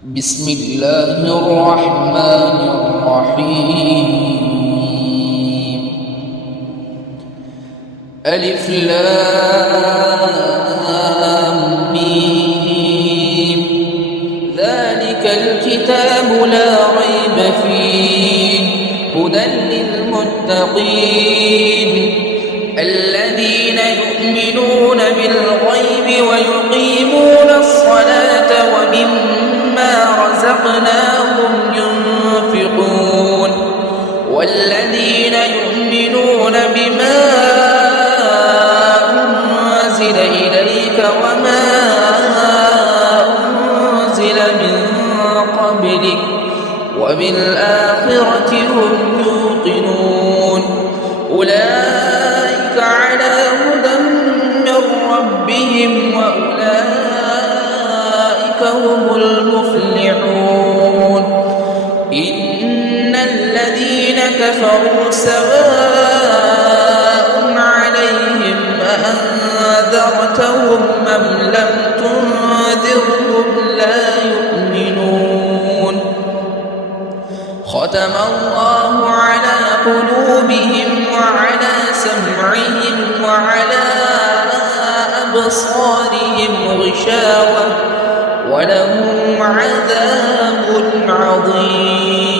بسم الله الرحمن الرحيم. ألف لام ميم. ذلك الكتاب لا ريب فيه هدى للمتقين الذين يؤمنون بالغيب ويقيمون الصلاة ومما رزقناهم ينفقون والذين يؤمنون بما أنزل إليك وما أنزل من قبلك وبالآخرة هم يوقنون أولئك على هدى من ربهم وأولئك هم المفلحون. إن الذين كفروا سواء عليهم أأنذرتهم أم لم تنذرهم لا يؤمنون. ختم الله على قلوبهم وعلى سمعهم وعلى أبصارهم غشاوة ولهم عذاب عظيم.